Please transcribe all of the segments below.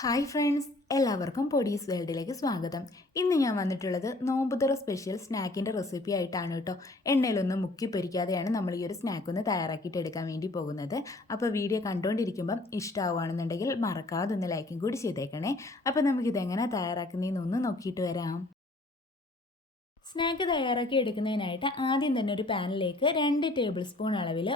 Hi friends എല്ലാവർക്കും പൊടീസ് വേൾഡിലേക്ക് സ്വാഗതം. ഇന്ന് ഞാൻ വന്നിട്ടുള്ളത് നോമ്പുതുറ സ്പെഷ്യൽ സ്നാക്കിന്റെ റെസിപ്പി ആയിട്ടാണ് കേട്ടോ. എണ്ണയിലൊന്നും മുക്കി പൊരിക്കാതെയാണ് നമ്മൾ ഈ ഒരു സ്നാക്ക് ഒന്ന് തയ്യാറാക്കിയിട്ട് എടുക്കാൻ വേണ്ടി പോകുന്നത്. അപ്പോൾ വീഡിയോ കണ്ടുകൊണ്ടിരിക്കുമ്പം ഇഷ്ടമാവുകയാണെന്നുണ്ടെങ്കിൽ മറക്കാതെ ഒന്ന് ലൈക്കും കൂടി ചെയ്തേക്കണേ. അപ്പോൾ നമുക്കിതെങ്ങനെ തയ്യാറാക്കുന്നതെന്നൊന്ന് നോക്കിയിട്ട് വരാം. സ്നാക്ക് തയ്യാറാക്കി എടുക്കുന്നതിനായിട്ട് ആദ്യം തന്നെ ഒരു പാനിലേക്ക് രണ്ട് ടേബിൾ സ്പൂൺ അളവിൽ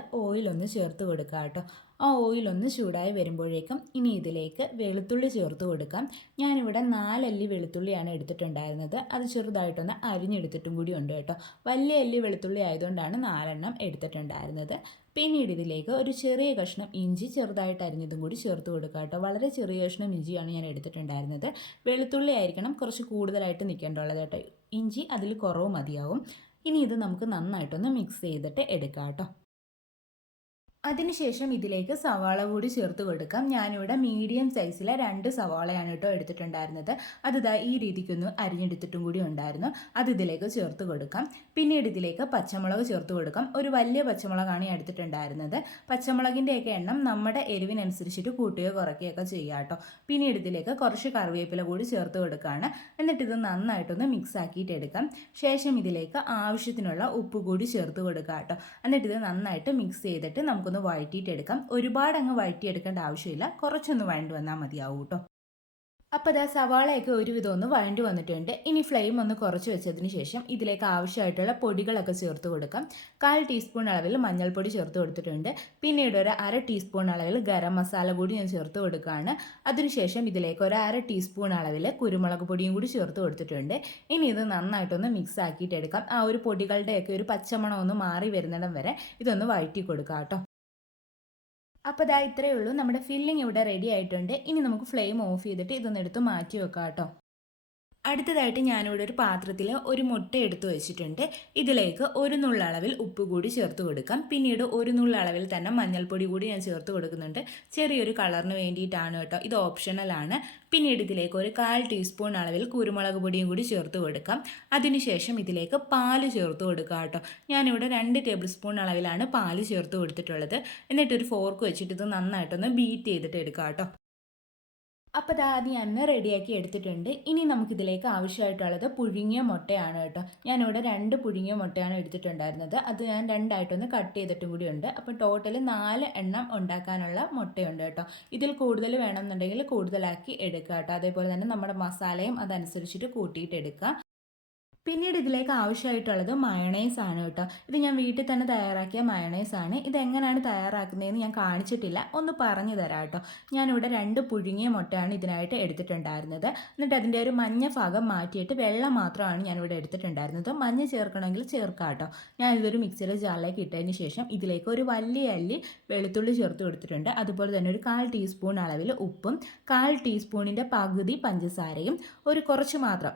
ഒന്ന് ചേർത്ത് കൊടുക്കുക കേട്ടോ. ആ ഓയിൽ ഒന്ന് ചൂടായി വരുമ്പോഴേക്കും ഇനി ഇതിലേക്ക് വെളുത്തുള്ളി ചേർത്ത് കൊടുക്കാം. ഞാനിവിടെ നാലല്ലി വെളുത്തുള്ളിയാണ് എടുത്തിട്ടുണ്ടായിരുന്നത്. അത് ചെറുതായിട്ടൊന്ന് അരിഞ്ഞെടുത്തിട്ടും കൂടി ഉണ്ട് കേട്ടോ. വലിയ അല്ലി വെളുത്തുള്ളി ആയതുകൊണ്ടാണ് നാലെണ്ണം എടുത്തിട്ടുണ്ടായിരുന്നത്. പിന്നീട് ഇതിലേക്ക് ഒരു ചെറിയ കഷ്ണം ഇഞ്ചി ചെറുതായിട്ട് അരിഞ്ഞതും കൂടി ചേർത്ത് കൊടുക്കുക കേട്ടോ. വളരെ ചെറിയ കഷ്ണം ഇഞ്ചിയാണ് ഞാൻ എടുത്തിട്ടുണ്ടായിരുന്നത്. വെളുത്തുള്ളി ആയിരിക്കണം കുറച്ച് കൂടുതലായിട്ട് നിൽക്കേണ്ടുള്ളത് കേട്ടോ. ഇഞ്ചി അതിൽ കുറവ് മതിയാവും. ഇനി ഇത് നമുക്ക് നന്നായിട്ടൊന്ന് മിക്സ് ചെയ്തിട്ട് എടുക്കാം കേട്ടോ അതിനുശേഷം ഇതിലേക്ക് സവാള കൂടി ചേർത്ത് കൊടുക്കാം. ഞാനിവിടെ മീഡിയം സൈസിലെ രണ്ട് സവാളയാണ് കേട്ടോ എടുത്തിട്ടുണ്ടായിരുന്നത്. അത് ഇതാ ഈ രീതിക്കൊന്ന് അരിഞ്ഞെടുത്തിട്ടും കൂടി ഉണ്ടായിരുന്നു. അത് ഇതിലേക്ക് ചേർത്ത് കൊടുക്കാം. പിന്നീട് ഇതിലേക്ക് പച്ചമുളക് ചേർത്ത് കൊടുക്കാം. ഒരു വലിയ പച്ചമുളകാണ് ഞാൻ എടുത്തിട്ടുണ്ടായിരുന്നത്. പച്ചമുളകിന്റെയൊക്കെ എണ്ണം നമ്മുടെ എരിവിനനുസരിച്ചിട്ട് കൂട്ടുകയോ കുറയ്ക്കുകയൊക്കെ ചെയ്യുക കേട്ടോ പിന്നീട് ഇതിലേക്ക് കുറച്ച് കറിവേപ്പില കൂടി ചേർത്ത് കൊടുക്കുകയാണ്. എന്നിട്ട് ഇത് നന്നായിട്ടൊന്ന് മിക്സ് ആക്കിയിട്ട് എടുക്കാം. ശേഷം ഇതിലേക്ക് ആവശ്യത്തിനുള്ള ഉപ്പ് കൂടി ചേർത്ത് കൊടുക്കുക കേട്ടോ എന്നിട്ട് ഇത് നന്നായിട്ട് മിക്സ് ചെയ്തിട്ട് നമുക്ക് നമുക്കൊന്ന് വഴറ്റിയിട്ടെടുക്കാം. ഒരുപാട് അങ്ങ് വഴറ്റിയെടുക്കേണ്ട ആവശ്യമില്ല. കുറച്ചൊന്ന് വഴണ്ട് വന്നാൽ മതിയാവും കേട്ടോ. അപ്പോൾ അതാ സവാളയൊക്കെ ഒരുവിധം ഒന്ന് വഴണ്ടി വന്നിട്ടുണ്ട്. ഇനി ഫ്ലെയിം ഒന്ന് കുറച്ച് വെച്ചതിന് ശേഷം ഇതിലേക്ക് ആവശ്യമായിട്ടുള്ള പൊടികളൊക്കെ ചേർത്ത് കൊടുക്കാം. കാൽ ടീസ്പൂൺ അളവിൽ മഞ്ഞൾപ്പൊടി ചേർത്ത് കൊടുത്തിട്ടുണ്ട്. പിന്നീട് ഒരു അര ടീസ്പൂൺ അളവിൽ ഗരം മസാല കൂടി ഞാൻ ചേർത്ത് കൊടുക്കുകയാണ്. അതിനുശേഷം ഇതിലേക്ക് ഒരു അര ടീസ്പൂൺ അളവിൽ കുരുമുളക് പൊടിയും കൂടി ചേർത്ത് കൊടുത്തിട്ടുണ്ട്. ഇനി ഇത് നന്നായിട്ടൊന്ന് മിക്സ് ആക്കിയിട്ടെടുക്കാം. ആ ഒരു പൊടികളുടെയൊക്കെ ഒരു പച്ചമണം ഒന്ന് മാറി വരുന്നിടം വരെ ഇതൊന്ന് വഴറ്റി കൊടുക്കാം കേട്ടോ. അപ്പോൾ ഇതാ ഇത്രയേ ഉള്ളൂ. നമ്മുടെ ഫില്ലിംഗ് ഇവിടെ റെഡി ആയിട്ടുണ്ട്. ഇനി നമുക്ക് ഫ്ലെയിം ഓഫ് ചെയ്തിട്ട് ഇതൊന്നെടുത്ത് മാറ്റി വെക്കാം കേട്ടോ അടുത്തതായിട്ട് ഞാനിവിടെ ഒരു പാത്രത്തിൽ ഒരു മുട്ട എടുത്തു വെച്ചിട്ടുണ്ട്. ഇതിലേക്ക് ഒരു നുള്ളളവിൽ ഉപ്പ് കൂടി ചേർത്ത് കൊടുക്കാം. പിന്നീട് ഒരു നുള്ളളവിൽ തന്നെ മഞ്ഞൾപ്പൊടി കൂടി ഞാൻ ചേർത്ത് കൊടുക്കുന്നുണ്ട്. ചെറിയൊരു കളറിന് വേണ്ടിയിട്ടാണ് കേട്ടോ. ഇത് ഓപ്ഷണലാണ് പിന്നീട് ഇതിലേക്ക് ഒരു കാൽ ടീസ്പൂൺ അളവിൽ കുരുമുളക് പൊടിയും കൂടി ചേർത്ത് കൊടുക്കാം. അതിനുശേഷം ഇതിലേക്ക് പാൽ ചേർത്ത് കൊടുക്കുക കേട്ടോ. ഞാനിവിടെ രണ്ട് ടേബിൾ സ്പൂൺ അളവിലാണ് പാൽ ചേർത്ത് കൊടുത്തിട്ടുള്ളത്. എന്നിട്ടൊരു ഫോർക്ക് വെച്ചിട്ട് ഇത് നന്നായിട്ടൊന്ന് ബീറ്റ് ചെയ്തിട്ട് എടുക്കാം കേട്ടോ. അപ്പോൾ അത് ആദ്യം തന്നെ റെഡിയാക്കി എടുത്തിട്ടുണ്ട്. ഇനി നമുക്കിതിലേക്ക് ആവശ്യമായിട്ടുള്ളത് പുഴുങ്ങിയ മുട്ടയാണ് കേട്ടോ. ഞാനിവിടെ രണ്ട് പുഴുങ്ങിയ മുട്ടയാണ് എടുത്തിട്ടുണ്ടായിരുന്നത്. അത് ഞാൻ രണ്ടായിട്ടൊന്ന് കട്ട് ചെയ്തിട്ടും കൂടി ഉണ്ട്. അപ്പോൾ ടോട്ടൽ നാല് എണ്ണം ഉണ്ടാക്കാനുള്ള മുട്ടയുണ്ട് കേട്ടോ. ഇതിൽ കൂടുതൽ വേണമെന്നുണ്ടെങ്കിൽ കൂടുതലാക്കി എടുക്കുക കേട്ടോ. അതേപോലെ തന്നെ നമ്മുടെ മസാലയും അതനുസരിച്ചിട്ട് കൂട്ടിയിട്ട് എടുക്കുക പിന്നീട് ഇതിലേക്ക് ആവശ്യമായിട്ടുള്ളത് മയണൈസ് ആണ് കേട്ടോ. ഇത് ഞാൻ വീട്ടിൽ തന്നെ തയ്യാറാക്കിയ മയണൈസ് ആണ്. ഇതെങ്ങനെയാണ് തയ്യാറാക്കുന്നതെന്ന് ഞാൻ കാണിച്ചിട്ടില്ല. ഒന്ന് പറഞ്ഞു തരാം കേട്ടോ. ഞാനിവിടെ രണ്ട് പുഴുങ്ങിയ മുട്ടയാണ് ഇതിനായിട്ട് എടുത്തിട്ടുണ്ടായിരുന്നത്. എന്നിട്ട് അതിന്റെ ഒരു മഞ്ഞ ഭാഗം മാറ്റിയിട്ട് വെള്ളം മാത്രമാണ് ഞാനിവിടെ എടുത്തിട്ടുണ്ടായിരുന്നത്. മഞ്ഞ ചേർക്കണമെങ്കിൽ ചേർക്കാം കേട്ടോ. ഞാൻ ഇതൊരു മിക്സിയുടെ ജാറിലേക്ക് ഇട്ടതിന് ശേഷം ഇതിലേക്ക് ഒരു വലിയ അല്ലി വെളുത്തുള്ളി ചേർത്ത് കൊടുത്തിട്ടുണ്ട്. അതുപോലെ തന്നെ ഒരു കാൽ ടീസ്പൂൺ അളവിൽ ഉപ്പും കാൽ ടീസ്പൂണിന്റെ പകുതി പഞ്ചസാരയും ഒരു കുറച്ച് മാത്രം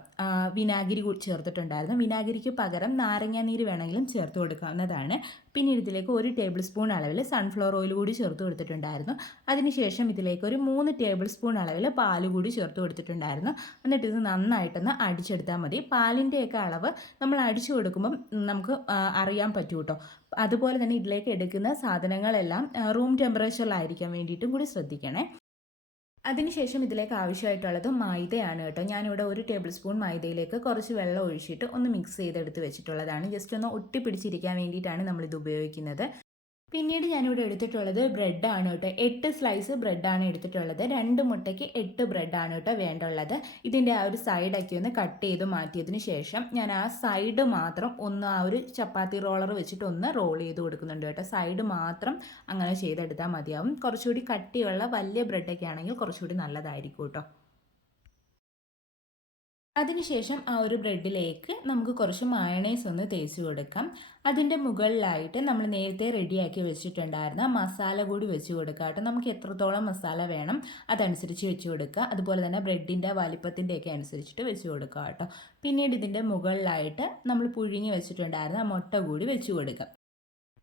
വിനാഗിരി ചേർത്തിട്ടുണ്ട്. ചേർത്തിട്ടുണ്ടായിരുന്നു വിനാഗിരിക്ക് പകരം നാരങ്ങ നീര് വേണമെങ്കിലും ചേർത്ത് കൊടുക്കാവുന്നതാണ്. പിന്നീട് ഇതിലേക്ക് ഒരു ടേബിൾ സ്പൂൺ അളവിൽ സൺഫ്ലവർ ഓയിൽ കൂടി ചേർത്ത് കൊടുത്തിട്ടുണ്ടായിരുന്നു. അതിനുശേഷം ഇതിലേക്ക് ഒരു മൂന്ന് ടേബിൾ സ്പൂൺ അളവിൽ പാൽ കൂടി ചേർത്ത് കൊടുത്തിട്ടുണ്ടായിരുന്നു. എന്നിട്ട് ഇത് നന്നായിട്ടൊന്ന് അടിച്ചെടുത്താൽ മതി. പാലിന്റെയൊക്കെ അളവ് നമ്മൾ അടിച്ചു കൊടുക്കുമ്പം നമുക്ക് അറിയാൻ പറ്റൂ കേട്ടോ അതുപോലെ തന്നെ ഇതിലേക്ക് എടുക്കുന്ന സാധനങ്ങളെല്ലാം റൂം ടെമ്പറേച്ചറിലായിരിക്കാൻ വേണ്ടിയിട്ടും കൂടി ശ്രദ്ധിക്കണേ. അതിനുശേഷം ഇതിലേക്ക് ആവശ്യമായിട്ടുള്ളത് മൈദയാണ് കേട്ടോ. ഞാനിവിടെ ഒരു ടേബിൾ സ്പൂൺ മൈദയിലേക്ക് കുറച്ച് വെള്ളം ഒഴിച്ചിട്ട് ഒന്ന് മിക്സ് ചെയ്തെടുത്ത് വെച്ചിട്ടുള്ളതാണ്. ജസ്റ്റ് ഒന്ന് ഒട്ടിപ്പിടിച്ചിരിക്കാൻ വേണ്ടിയിട്ടാണ് നമ്മളിത് ഉപയോഗിക്കുന്നത്. പിന്നീട് ഞാനിവിടെ എടുത്തിട്ടുള്ളത് ബ്രെഡാണ് കേട്ടോ. എട്ട് സ്ലൈസ് ബ്രെഡാണ് എടുത്തിട്ടുള്ളത്. രണ്ട് മുട്ടയ്ക്ക് എട്ട് ബ്രെഡാണ് കേട്ടോ വേണ്ടുള്ളത്. ഇതിന്റെ ആ ഒരു സൈഡൊക്കെ ഒന്ന് കട്ട് ചെയ്ത് മാറ്റിയതിന് ശേഷം ഞാൻ ആ സൈഡ് മാത്രം ഒന്ന് ആ ഒരു ചപ്പാത്തി റോളർ വെച്ചിട്ട് ഒന്ന് റോൾ ചെയ്ത് കൊടുക്കുന്നുണ്ട് കേട്ടോ. സൈഡ് മാത്രം അങ്ങനെ ചെയ്തെടുത്താൽ മതിയാവും. കുറച്ചുകൂടി കട്ടിയുള്ള വലിയ ബ്രെഡൊക്കെ ആണെങ്കിൽ കുറച്ചുകൂടി നല്ലതായിരിക്കും കേട്ടോ. അതിനുശേഷം ആ ഒരു ബ്രെഡിലേക്ക് നമുക്ക് കുറച്ച് മയണൈസ് ഒന്ന് തേച്ച് കൊടുക്കാം. അതിന്റെ മുകളിലായിട്ട് നമ്മൾ നേരത്തെ റെഡിയാക്കി വെച്ചിട്ടുണ്ടായിരുന്ന മസാല കൂടി വെച്ച് കൊടുക്കുക കേട്ടോ. നമുക്ക് എത്രത്തോളം മസാല വേണം അതനുസരിച്ച് വെച്ച് കൊടുക്കുക. അതുപോലെ തന്നെ ബ്രെഡിന്റെ വലിപ്പത്തിന്റെയൊക്കെ അനുസരിച്ചിട്ട് വെച്ച് കൊടുക്കുക കേട്ടോ. പിന്നീട് ഇതിന്റെ മുകളിലായിട്ട് നമ്മൾ പുഴുങ്ങി വെച്ചിട്ടുണ്ടായിരുന്ന മുട്ട കൂടി വെച്ച് കൊടുക്കുക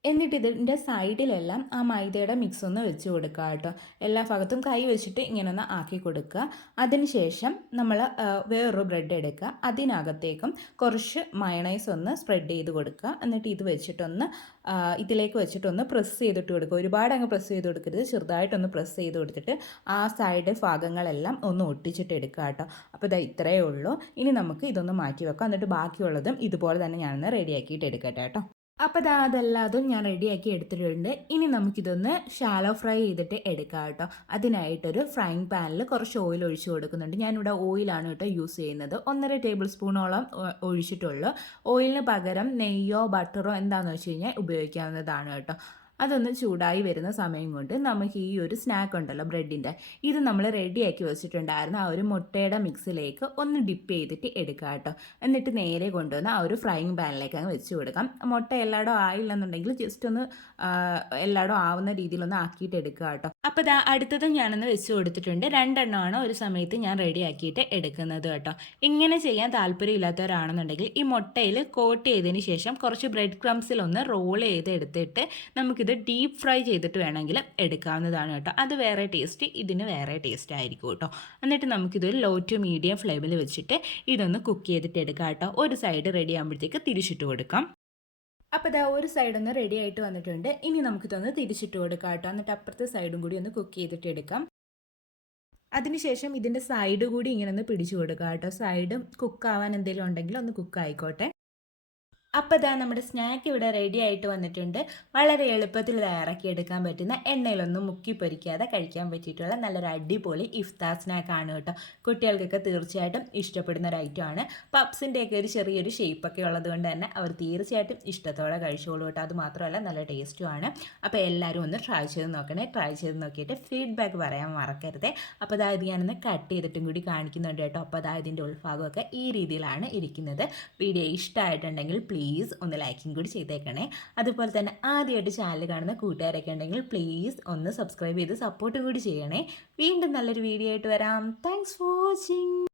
എന്നിട്ട് ഇതിന്റെ സൈഡിലെല്ലാം ആ മൈദയുടെ മിക്സ് ഒന്ന് വെച്ച് കൊടുക്കുക കേട്ടോ. എല്ലാ ഭാഗത്തും കൈ വെച്ചിട്ട് ഇങ്ങനെ ഒന്ന് ആക്കി കൊടുക്കുക. അതിനുശേഷം നമ്മൾ വേറൊരു ബ്രെഡ് എടുക്കുക. അതിനകത്തേക്കും കുറച്ച് മയണൈസ് ഒന്ന് സ്പ്രെഡ് ചെയ്ത് കൊടുക്കുക. എന്നിട്ട് ഇത് വെച്ചിട്ടൊന്ന് ഇതിലേക്ക് വെച്ചിട്ടൊന്ന് പ്രസ് ചെയ്തിട്ട് കൊടുക്കുക. ഒരുപാട് അങ്ങ് പ്രസ് ചെയ്ത് കൊടുക്കരുത്. ചെറുതായിട്ടൊന്ന് പ്രസ് ചെയ്ത് കൊടുത്തിട്ട് ആ സൈഡ് ഭാഗങ്ങളെല്ലാം ഒന്ന് ഒട്ടിച്ചിട്ട് എടുക്കുക കേട്ടോ. അപ്പോൾ ഇതാ ഇത്രയേ ഉള്ളൂ. ഇനി നമുക്ക് ഇതൊന്ന് മാറ്റി വെക്കാം. എന്നിട്ട് ബാക്കിയുള്ളതും ഇതുപോലെ തന്നെ ഞാനൊന്ന് റെഡിയാക്കിയിട്ട് എടുക്കട്ടെ കേട്ടോ. അപ്പോൾ ദാ അതെല്ലാതും ഞാൻ റെഡിയാക്കി എടുത്തിട്ടുണ്ട്. ഇനി നമുക്കിതൊന്ന് ഷാലോ ഫ്രൈ ചെയ്തിട്ട് എടുക്കാം കേട്ടോ. അതിനായിട്ടൊരു ഫ്രൈങ് പാനിൽ കുറച്ച് ഓയിൽ ഒഴിച്ച് കൊടുക്കുന്നുണ്ട്. ഞാനിവിടെ ഓയിലാണ് കേട്ടോ യൂസ് ചെയ്യുന്നത്. ഒന്നര ടേബിൾ സ്പൂണോളം ഒഴിച്ചിട്ടുള്ളൂ. ഓയിലിന് പകരം നെയ്യോ ബട്ടറോ എന്താണെന്ന് വെച്ച് കഴിഞ്ഞാൽ ഉപയോഗിക്കാവുന്നതാണ് കേട്ടോ. അതൊന്ന് ചൂടായി വരുന്ന സമയം കൊണ്ട് നമുക്ക് ഈ ഒരു സ്നാക്ക് ഉണ്ടല്ലോ ബ്രെഡിന്റെ ഇത് നമ്മൾ റെഡിയാക്കി വെച്ചിട്ടുണ്ടായിരുന്ന. ആ ഒരു മുട്ടയുടെ മിക്സിലേക്ക് ഒന്ന് ഡിപ്പ് ചെയ്തിട്ട് എടുക്കുക കേട്ടോ എന്നിട്ട് നേരെ കൊണ്ടുവന്ന് ആ ഒരു ഫ്രൈയിങ് പാനിലേക്ക് അങ്ങ് വെച്ച് കൊടുക്കാം. മുട്ട എല്ലായിടും ആയില്ലെന്നുണ്ടെങ്കിൽ ജസ്റ്റ് ഒന്ന് എല്ലായിടും ആവുന്ന രീതിയിലൊന്ന് ആക്കിയിട്ട് എടുക്കുക കേട്ടോ അപ്പോൾ ഇതാ അടുത്തതും ഞാനൊന്ന് വെച്ച് കൊടുത്തിട്ടുണ്ട്. രണ്ടെണ്ണമാണ് ഒരു സമയത്ത് ഞാൻ റെഡിയാക്കിയിട്ട് എടുക്കുന്നത് കേട്ടോ. ഇങ്ങനെ ചെയ്യാൻ താല്പര്യമില്ലാത്തവരാണെന്നുണ്ടെങ്കിൽ ഈ മുട്ടയിൽ കോട്ട് ചെയ്തതിന് ശേഷം കുറച്ച് ബ്രെഡ് ക്രംസിൽ ഒന്ന് റോൾ ചെയ്ത് എടുത്തിട്ട് നമുക്കിത് ഡീപ്പ് ഫ്രൈ ചെയ്തിട്ട് വേണമെങ്കിൽ എടുക്കാവുന്നതാണ് കേട്ടോ. അത് വേറെ ടേസ്റ്റ് ഇതിന് വേറെ ടേസ്റ്റ് ആയിരിക്കും കേട്ടോ. എന്നിട്ട് നമുക്കിതൊരു ലോ ടു മീഡിയം ഫ്ലെയിമിൽ വെച്ചിട്ട് ഇതൊന്ന് കുക്ക് ചെയ്തിട്ട് എടുക്കാം കേട്ടോ. ഒരു സൈഡ് റെഡി ആകുമ്പോഴത്തേക്ക് തിരിച്ചിട്ട് കൊടുക്കാം. അപ്പോൾ ഇതാ ഒരു സൈഡ് ഒന്ന് റെഡി ആയിട്ട് വന്നിട്ടുണ്ട്. ഇനി നമുക്കിതൊന്ന് തിരിച്ചിട്ട് കൊടുക്കാം കേട്ടോ. എന്നിട്ട് അപ്പുറത്തെ സൈഡും കൂടി ഒന്ന് കുക്ക് ചെയ്തിട്ട് എടുക്കാം. അതിനുശേഷം ഇതിന്റെ സൈഡ് കൂടി ഇങ്ങനെ ഒന്ന് പിടിച്ചു കൊടുക്കുക കേട്ടോ. സൈഡും കുക്കാവാൻ എന്തെങ്കിലും ഉണ്ടെങ്കിൽ ഒന്ന് കുക്ക് ആയിക്കോട്ടെ. അപ്പോൾ ഇതാ നമ്മുടെ സ്നാക്ക് ഇവിടെ റെഡി ആയിട്ട് വന്നിട്ടുണ്ട്. വളരെ എളുപ്പത്തിൽ തയ്യാറാക്കി എടുക്കാൻ പറ്റുന്ന എണ്ണയിലൊന്നും മുക്കി പൊരിക്കാതെ കഴിക്കാൻ പറ്റിയിട്ടുള്ള നല്ലൊരു അടിപൊളി ഇഫ്താർ സ്നാക്കാണ് കേട്ടോ. കുട്ടികൾക്കൊക്കെ തീർച്ചയായിട്ടും ഇഷ്ടപ്പെടുന്ന ഒരു ഐറ്റമാണ് പപ്സിന്റെയൊക്കെ ഒരു ചെറിയൊരു ഷേപ്പൊക്കെ ഉള്ളത് കൊണ്ട് തന്നെ അവർ തീർച്ചയായിട്ടും ഇഷ്ടത്തോടെ കഴിച്ചോളൂ കേട്ടോ. അത് മാത്രമല്ല നല്ല ടേസ്റ്റുമാണ് അപ്പോൾ എല്ലാവരും ഒന്ന് ട്രൈ ചെയ്ത് നോക്കണേ. ട്രൈ ചെയ്ത് നോക്കിയിട്ട് ഫീഡ്ബാക്ക് പറയാൻ മറക്കരുത്. അപ്പോൾ അതായത് ഞാനൊന്ന് കട്ട് ചെയ്തിട്ടും കൂടി കാണിക്കുന്നുണ്ട് കേട്ടോ. അപ്പോൾ അതായത് ഇതിന്റെ ഉൾഭാഗമൊക്കെ ഈ രീതിയിലാണ് ഇരിക്കുന്നത്. വീഡിയോ ഇഷ്ടമായിട്ടുണ്ടെങ്കിൽ പ്ലീസ് ഒന്ന് ലൈക്കും കൂടി ചെയ്തേക്കണേ. അതുപോലെ തന്നെ ആദ്യമായിട്ട് ചാനൽ കാണുന്ന കൂട്ടുകാരൊക്കെ ഉണ്ടെങ്കിൽ പ്ലീസ് ഒന്ന് സബ്സ്ക്രൈബ് ചെയ്ത് സപ്പോർട്ട് കൂടി ചെയ്യണേ. വീണ്ടും നല്ലൊരു വീഡിയോ ആയിട്ട് വരാം. Thanks for watching